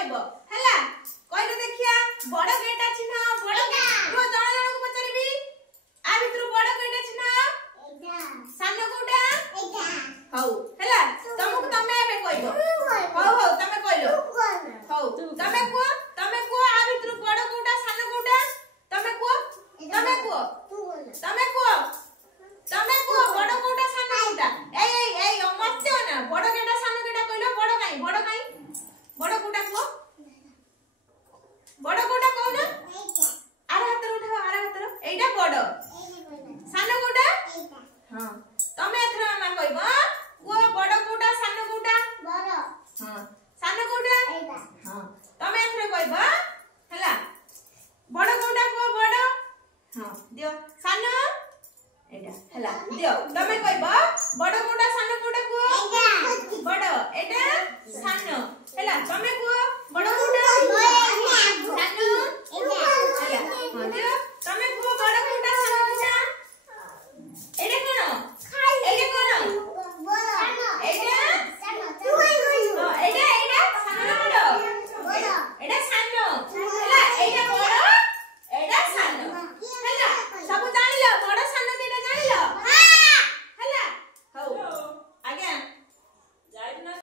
कहबो हैला कहले देखिया बड़ गेटा चिन्ह बड़ रो जण जण को पचरबी आ भितर बड़ गेटा चिन्ह एटा सामने कोटा एटा हौ हैला तुमको तमे एबे कहबो